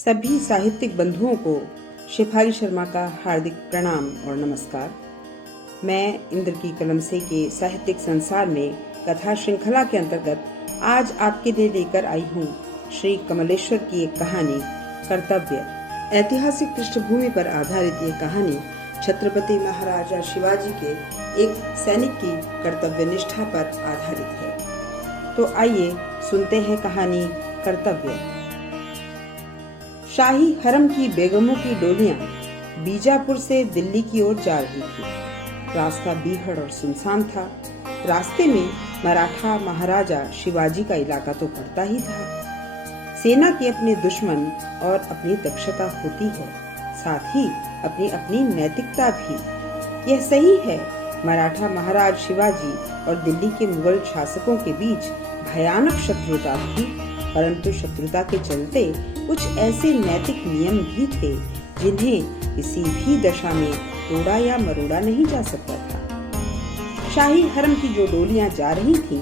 सभी साहित्यिक बंधुओं को शेफाली शर्मा का हार्दिक प्रणाम और नमस्कार। मैं इंद्र की कलम से के साहित्यिक संसार में कथा श्रृंखला के अंतर्गत आज आपके लिए लेकर आई हूँ श्री कमलेश्वर की एक कहानी कर्तव्य। ऐतिहासिक पृष्ठभूमि पर आधारित ये कहानी छत्रपति महाराजा शिवाजी के एक सैनिक की कर्तव्य निष्ठा पर आधारित है। तो आइए सुनते हैं कहानी कर्तव्य। शाही हरम की बेगमों की डोलियां बीजापुर से दिल्ली की ओर जा रही थी। रास्ता बीहड़ और सुनसान था। रास्ते में मराठा महाराजा शिवाजी का इलाका तो पड़ता ही था। सेना की अपने दुश्मन और अपनी दक्षता होती है, साथ ही अपनी अपनी नैतिकता भी। यह सही है, मराठा महाराज शिवाजी और दिल्ली के मुगल शासकों के बीच भयानक शत्रुता थी, परंतु शत्रुता के चलते कुछ ऐसे नैतिक नियम भी थे जिन्हें किसी भी दशा में तोड़ा या मरोड़ा नहीं जा सकता था। शाही हरम की जो डोलियां जा रही थीं,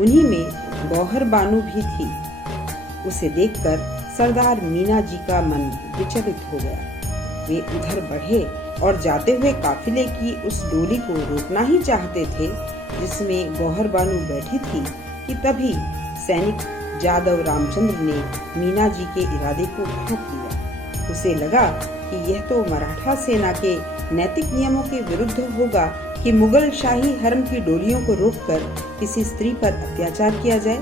उन्हीं में गौहर बानू भी थी। उसे देखकर सरदार मीना जी का मन विचलित हो गया। वे उधर बढ़े और जाते हुए काफिले की उस डोली को रोकना ही चाहते थे जिसमें गौहर बानू बैठी थी कि तभी सैनिक जादव रामचंद्र ने मीना जी के इरादे को भांप लिया। उसे लगा कि यह तो मराठा सेना के नैतिक नियमों के विरुद्ध होगा कि मुगल शाही हरम की डोलियों को रोककर किसी स्त्री पर अत्याचार किया जाए।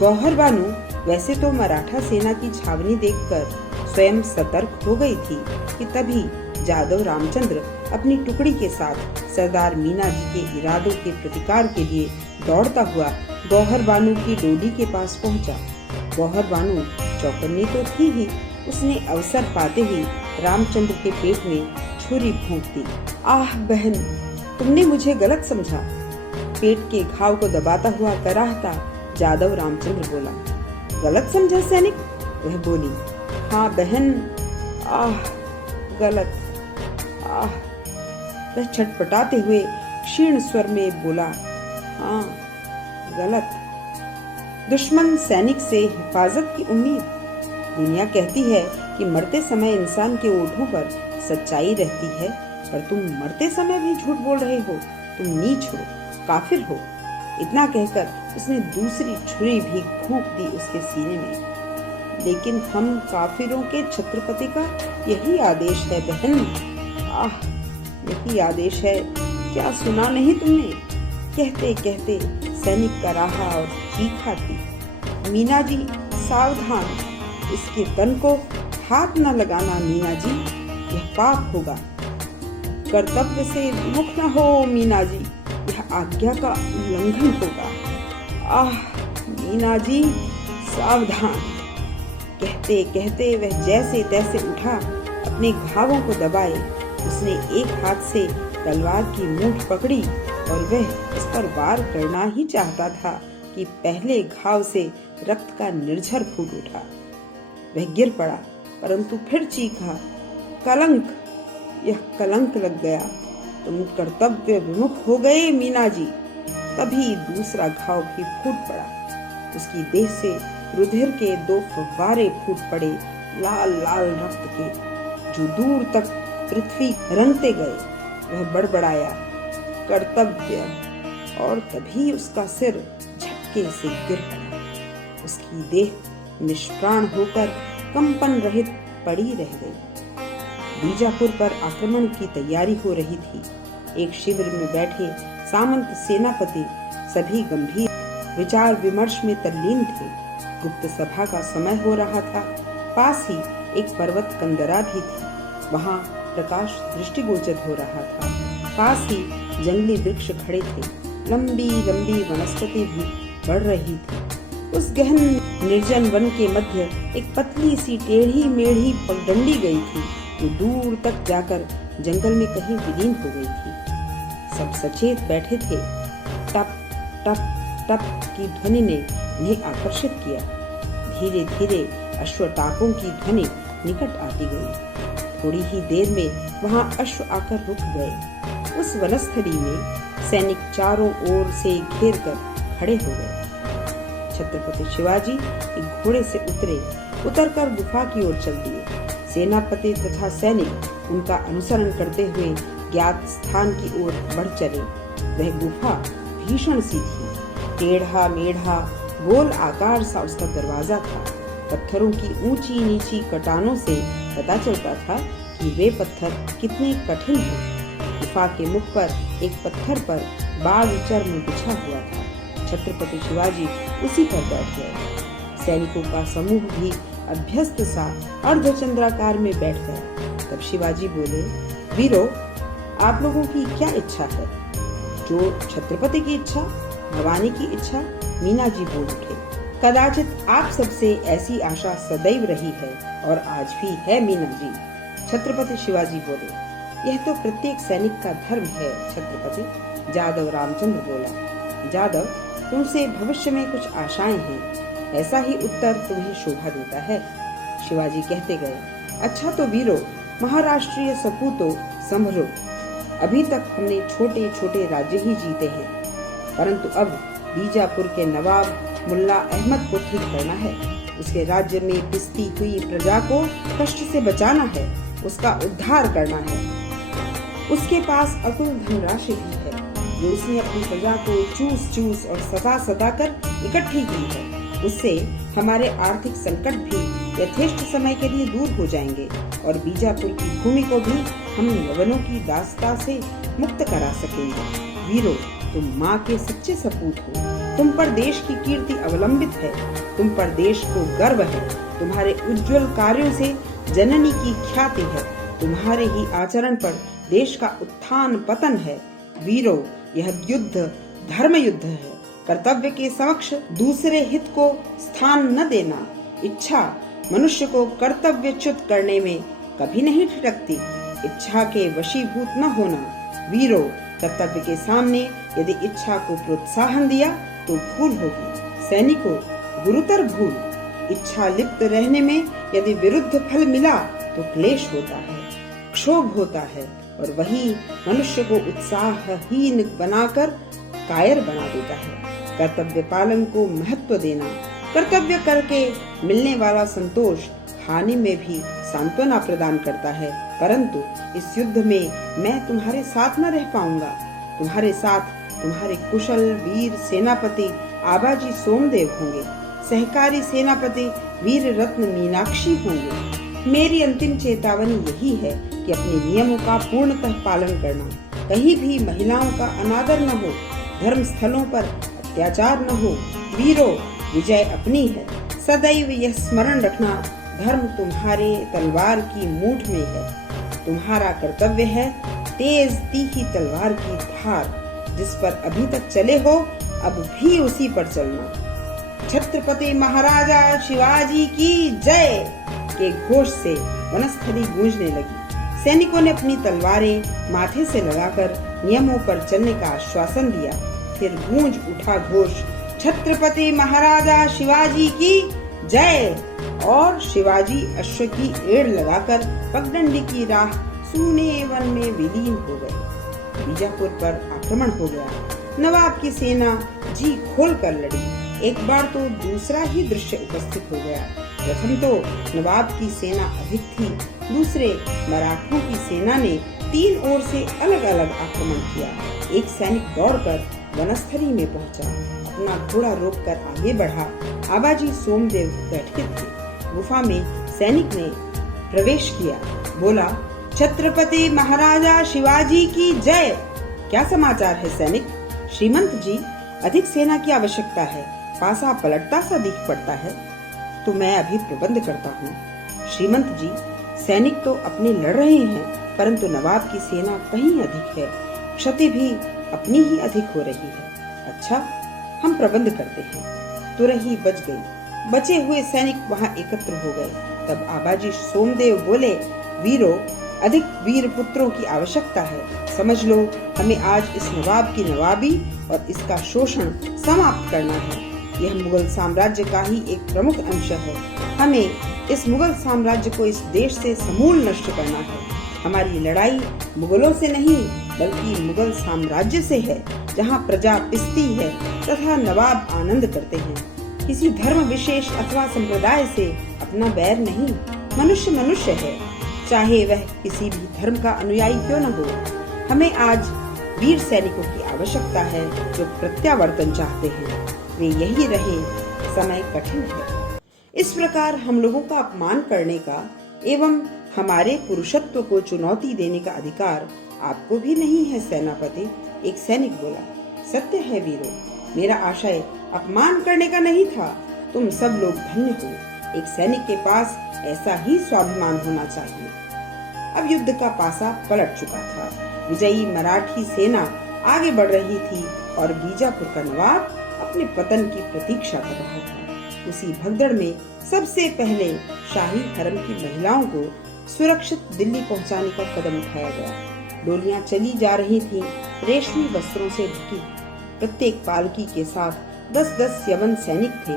गौहर बानू वैसे तो मराठा सेना की छावनी देखकर स्वयं सतर्क हो गई थी कि तभी जादव रामचंद्र अपनी टुकड़ी के साथ सरदार मीना जी के इरादों के प्रतिकार के लिए दौड़ता हुआ गौहर बानू की डोली के पास पहुंचा। गौहर बानू चौकन्नी तो थी ही, उसने अवसर पाते ही रामचंद्र के पेट में छुरी भोंक दी। आह बहन, तुमने मुझे गलत समझा। पेट के घाव को दबाता हुआ कराहता जादव रामचंद्र बोला। गलत समझा सैनिक? वह बोली। हाँ बहन, आह गलत, आह। वह छटपटाते हुए क्षीण स्वर में बोला, हाँ गलत। दुश्मन सैनिक से हिफाजत की उम्मीद। दुनिया कहती है कि मरते समय इंसान के ओठों पर सच्चाई रहती है, पर तुम मरते समय भी झूठ बोल रहे हो। तुम नीच हो, काफिर हो। इतना कहकर उसने दूसरी छुरी भी फूंक दी उसके सीने में। लेकिन हम काफिरों के छत्रपति का यही आदेश है बहन। आह, यही आदेश है। क्या सुना नहीं तुमने? कहते कहते सैनिक का रहा और चीखा थी। मीना जी सावधान, इसके तन को हाथ न लगाना मीना जी, यह पाप होगा। कर्तव्य से विमुख न हो मीना जी, यह आज्ञा का उल्लंघन होगा। आह मीना जी सावधान। कहते कहते वह जैसे तैसे उठा, अपने घावों को दबाए। उसने एक हाथ से तलवार की मूठ पकड़ी और वह उस पर वार करना ही चाहता था कि पहले घाव से रक्त का निर्झर फूट उठा। वह गिर पड़ा, परंतु फिर चीखा, कलंक, यह कलंक लग गया। तुम कर्तव्य विमुख हो गए मीना जी। तभी दूसरा घाव भी फूट पड़ा। उसकी देह से रुधिर के 2 फव्वारे फूट पड़े, लाल लाल रक्त के, जो दूर तक पृथ्वी रंगते गए। वह बड़बड़ाया, कर्तव्य, और तभी उसका सिर झटके से गिर पड़ा। उसकी देह निष्प्राण होकर कंपन रहित पड़ी रह गई। बीजापुर पर आक्रमण की तैयारी हो रही थी। एक शिविर में बैठे सामंत सेनापति सभी गंभीर विचार विमर्श में तल्लीन थे। गुप्त सभा का समय हो रहा था। पास ही एक पर्वत कंदरा भी थी। वहाँ प्रकाश दृष्टिगोचर हो रहा था। पास ही जंगली वृक्ष खड़े थे। लंबी लंबी वनस्पति भी बढ़ रही थी। उस गहन निर्जन वन के मध्य एक पतली सी टेढ़ी मेढ़ी पगडंडी गई थी, जो दूर तक जाकर जंगल में कहीं विलीन हो गई थी। सब सचेत बैठे थे। टप टप टप की ध्वनि ने उन्हें आकर्षित किया। धीरे धीरे अश्वटाकों की ध्वनि निकट आती गई। थोड़ी ही देर में वहां अश्व आकर रुक गए। उस वनस्थली में सैनिक चारों ओर से घेर कर खड़े हो गए। छत्रपति शिवाजी एक घोड़े से उतरे उतरकर गुफा की ओर चल दिए। सेनापति तथा सैनिक उनका अनुसरण करते हुए ज्ञात स्थान की ओर बढ़ चले। वह गुफा भीषण सी थी। टेढ़ा मेढ़ा गोल आकार सा उसका दरवाजा था। पत्थरों की ऊंची नीची कटानों से पता चलता था कि वे पत्थर कितने कठिन हैं। गुफा के मुख पर एक पत्थर पर बाघ चर्म बिछा हुआ था। छत्रपति शिवाजी उसी पर बैठ गए। सैनिकों का समूह भी अभ्यस्त सा अर्धचंद्राकार में बैठ गया। तब शिवाजी बोले, वीरों, आप लोगों की क्या इच्छा है? जो छत्रपति की इच्छा, भवानी की इच्छा। मीना जी बोल उठे, कदाचित आप सबसे ऐसी आशा सदैव रही है और आज भी है मीना जी। छत्रपति शिवाजी बोले, यह तो प्रत्येक सैनिक का धर्म है छत्रपति। जादव रामचंद्र बोला, जादव, तुमसे भविष्य में कुछ आशाएं हैं, ऐसा ही उत्तर तुम्हें शोभा देता है। शिवाजी कहते गए, अच्छा तो वीरों, महाराष्ट्रीय सपूतों संभलो। अभी तक हमने छोटे छोटे राज्य ही जीते हैं, परंतु अब बीजापुर के नवाब मुल्ला अहमद को ठीक करना है। उसके राज्य में पिसती हुई प्रजा को कष्ट से बचाना है, उसका उद्धार करना है। उसके पास अकुल धनराशि भी है जो उसने अपनी प्रजा को चूस चूस और सता कर इकट्ठी की है। उससे हमारे आर्थिक संकट भी यथेष्ट समय के लिए दूर हो जाएंगे और बीजापुर की भूमि को भी हम यवनों की दासता से मुक्त करा सकेंगे। वीरों, तुम माँ के सच्चे सपूत हो। तुम पर देश की कीर्ति अवलंबित है। तुम पर देश को गर्व है। तुम्हारे उज्जवल कार्यों से जननी की ख्याति है। तुम्हारे ही आचरण पर देश का उत्थान पतन है। वीरों, यह युद्ध धर्म युद्ध है। कर्तव्य के समक्ष दूसरे हित को स्थान न देना। इच्छा मनुष्य को कर्तव्यच्युत करने में कभी नहीं ठिठकती। इच्छा के वशीभूत न होना। वीरों, कर्तव्य के सामने यदि इच्छा को प्रोत्साहन दिया तो भूल होगी। सैनिकों, गुरुतर भूल। इच्छा लिप्त रहने में यदि विरुद्ध फल मिला तो क्लेश होता है, क्षोभ होता है और वही मनुष्य को उत्साहहीन बनाकर कायर बना देता है। कर्तव्य पालन को महत्व देना। कर्तव्य करके मिलने वाला संतोष हानि में भी सांत्वना प्रदान करता है। परंतु इस युद्ध में मैं तुम्हारे साथ न रह पाऊंगा। तुम्हारे साथ तुम्हारे कुशल वीर सेनापति आबाजी सोमदेव होंगे। सहकारी सेनापति वीर रत्न मीनाक्षी होंगे। मेरी अंतिम चेतावनी यही है कि अपने नियमों का पूर्णतः पालन करना। कहीं भी महिलाओं का अनादर न हो। धर्म स्थलों पर अत्याचार न हो। वीरों, विजय अपनी है। सदैव यह स्मरण रखना, धर्म तुम्हारे तलवार की मूठ में है। तुम्हारा कर्तव्य है तेज तीखी तलवार की धार। जिस पर अभी तक चले हो, अब भी उसी पर चलना। छत्रपति महाराजा शिवाजी की जय के घोष से वनस्थली गूंजने लगी। सैनिकों ने अपनी तलवारें माथे से लगाकर नियमों पर चलने का आश्वासन दिया। फिर गूंज उठा घोष, छत्रपति महाराजा शिवाजी की जय। और शिवाजी अश्व की एड़ लगाकर पगडंडी की राह सूने वन में विलीन हो गए। बीजापुर पर आक्रमण हो गया। नवाब की सेना जी खोल कर लड़ी। एक बार तो दूसरा ही दृश्य उपस्थित हो गया। प्रथम तो नवाब की सेना अधिक थी, दूसरे मराठों की सेना ने तीन ओर से अलग अलग आक्रमण किया। एक सैनिक दौड़कर वनस्थली में पहुंचा, अपना घोड़ा रोककर आगे बढ़ा। आबाजी सोमदेव बैठे थे। गुफा में सैनिक ने प्रवेश किया। बोला, छत्रपति महाराजा शिवाजी की जय। क्या समाचार है सैनिक? श्रीमंत जी, अधिक सेना की आवश्यकता है। पासा पलटता सा दिख पड़ता है। तो मैं अभी प्रबंध करता हूँ। श्रीमंत जी, सैनिक तो अपने लड़ रहे हैं, परंतु नवाब की सेना कहीं अधिक है। क्षति भी अपनी ही अधिक हो रही है। अच्छा, हम प्रबंध करते हैं। तुरही बच गई। बचे हुए सैनिक वहाँ एकत्र हो गए। तब आबाजी सोमदेव बोले, वीरों, अधिक वीर पुत्रों की आवश्यकता है। समझ लो, हमें आज इस नवाब की नवाबी और इसका शोषण समाप्त करना है। यह मुगल साम्राज्य का ही एक प्रमुख अंश है। हमें इस मुगल साम्राज्य को इस देश से समूल नष्ट करना है। हमारी लड़ाई मुगलों से नहीं, बल्कि मुगल साम्राज्य से है, जहाँ प्रजा पिसती है तथा नवाब आनंद करते हैं। किसी धर्म विशेष अथवा संप्रदाय से अपना बैर नहीं। मनुष्य मनुष्य है, चाहे वह किसी भी धर्म का अनुयायी क्यों न हो। हमें आज वीर सैनिकों की आवश्यकता है जो प्रत्यावर्तन चाहते हैं। वे यही रहे, समय कठिन है। इस प्रकार हम लोगों का अपमान करने का एवं हमारे पुरुषत्व को चुनौती देने का अधिकार आपको भी नहीं है सेनापति। एक सैनिक बोला। सत्य है वीरों, मेरा आशय अपमान करने का नहीं था। तुम सब लोग धन्य हो। एक सैनिक के पास ऐसा ही स्वाभिमान होना चाहिए। अब युद्ध का पासा पलट चुका था। विजयी मराठी सेना आगे बढ़ रही थी और बीजापुर का नवाब अपने पतन की प्रतीक्षा कर रहा था। उसी भगदड़ में सबसे पहले शाही हरम की महिलाओं को सुरक्षित दिल्ली पहुंचाने का कदम उठाया गया। डोलियां चली जा रही थीं, रेशमी वस्त्रों से ढकी। प्रत्येक पालकी के साथ 10-10 यवन सैनिक थे।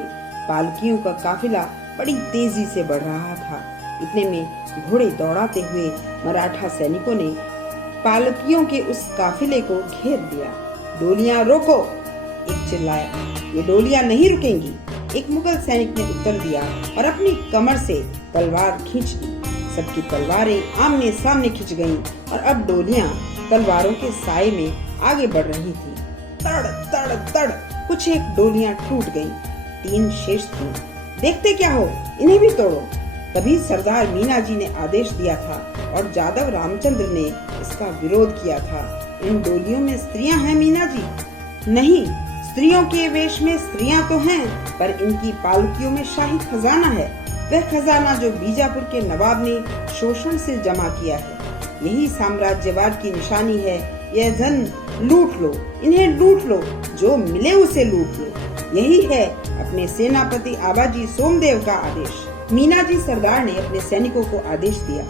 पालकियों का काफिला बड़ी तेजी से बढ़ रहा था। इतने में घोड़े दौड़ाते हुए मराठा सैनिकों ने पालकियों के उस काफिले को घेर दिया। डोलियां रोको, एक चिल्लाया। ये डोलियां नहीं रुकेंगी। एक मुगल सैनिक ने उत्तर दिया और अपनी कमर से तलवार खींच ली। सबकी तलवारें आमने सामने खिंच गईं और अब डोलियां तलवारों के साए में आगे बढ़ रही थी। तड़ तड़ तड़ कुछ एक डोलियां टूट गईं, 3 शेष थीं। देखते क्या हो, इन्हें भी तोड़ो। तभी सरदार मीना जी ने आदेश दिया था और जादव रामचंद्र ने इसका विरोध किया था। इन डोलियों में स्त्रियां हैं मीना जी? नहीं, स्त्रियों के वेश में स्त्रियां तो हैं, पर इनकी पालकियों में शाही खजाना है। वह खजाना जो बीजापुर के नवाब ने शोषण से जमा किया है। यही साम्राज्यवाद की निशानी है। यह धन लूट लो, इन्हें लूट लो, जो मिले उसे लूट लो। यही है अपने सेनापति आबाजी सोमदेव का आदेश। मीना जी सरदार ने अपने सैनिकों को आदेश दिया।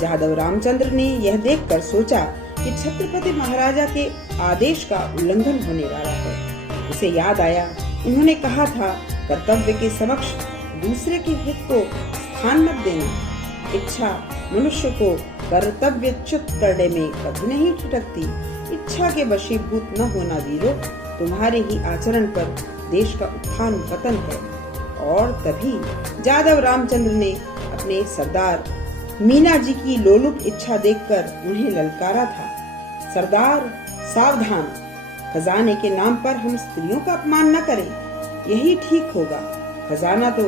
जादव रामचंद्र ने यह देखकर सोचा कि छत्रपति महाराजा के आदेश का उल्लंघन होने वाला है। उसे याद आया, इन्होंने कहा था कर्तव्य के समक्ष दूसरे के हित को स्थान मत देना। इच्छा मनुष्य को कर्तव्यच्युत करने में कभी नहीं ठिठकती। इच्छा के वशीभूत न होना वीरों, तुम्हारे ही आचरण पर देश का उत्थान पतन है। और तभी जादव रामचंद्र ने अपने सरदार मीना जी की लोलुप इच्छा देखकर उन्हें ललकारा था। सरदार सावधान, खजाने के नाम पर हम स्त्रियों का अपमान न करें, यही ठीक होगा। खजाना तो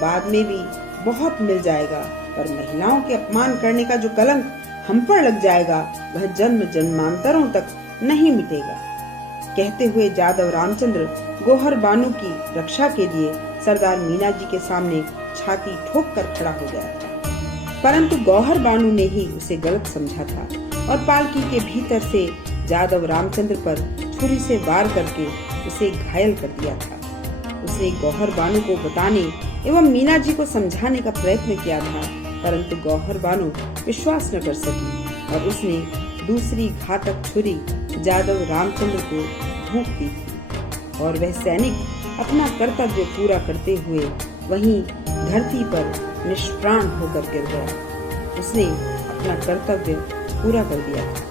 बाद में भी बहुत मिल जाएगा, पर महिलाओं के अपमान करने का जो कलंक हम पर लग जाएगा वह जन्म जन्मांतरों तक नहीं मिटेगा। कहते हुए जादव रामचंद्र गोहर बानू की रक्षा के लिए सरदार मीना जी के सामने छाती ठोक कर खड़ा हो गया था, परंतु गौहर बानू ने ही उसे गलत समझा था और पालकी के भीतर से जादव रामचंद्र पर छुरी से वार करके उसे घायल कर दिया था। उसने गौहर बानू को बताने एवं मीना जी को समझाने का प्रयत्न किया था, परंतु गौहर बानू विश्वास न कर सकी और उसने दूसरी घातक छुरी जादव रामचंद्र को भोंक दी थी और वह सैनिक अपना कर्तव्य पूरा करते हुए वहीं धरती पर निष्प्राण होकर गिर गया। उसने अपना कर्तव्य पूरा कर दिया था।